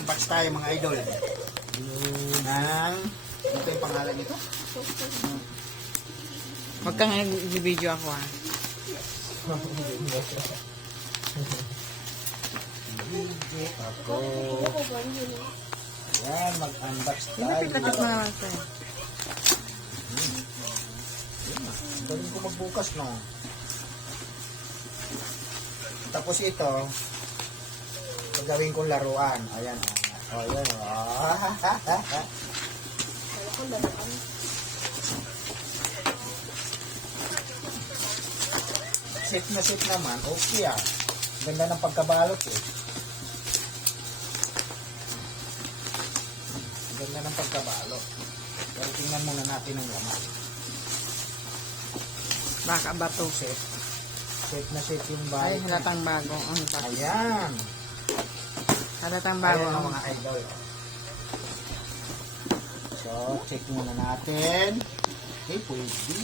mag-unbox tayo mga idol. Nang, ito yung pangalan nito? Huwag kang i-video ako ah. Ako. Ayan, mag-unbox tayo. pitatit mo naman. Ang Galing ko magbukas, no? Tapos ito, gagawin kong laruan. Ayan, oh. Ayan, oh. set na set naman, okay ah. Ganda ng pagkabalot eh. Ganda ng pagkabalot. Pero tingnan muna natin ang laman. Baka bato. Set. Set na set yung Ay, bahay. halatang bago. Ang. Ayan. Halatang bago. Ayan ang mga idol. So, check muna natin. Okay, pwede.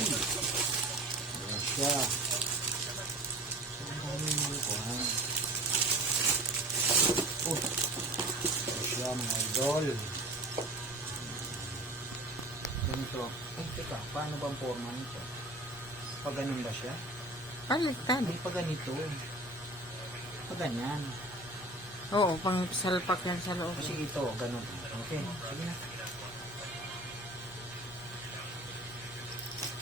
Ayan siya. Oh. Ayan siya mga idol. Ganito. Eh, teka, paano bang forma nito? Pag ganun ba siya? Palitan. Hindi pa ganito. Pag ganyan. Oo, pang salpak yan sa loob. Kasi ito, ganun. Okay, sige na.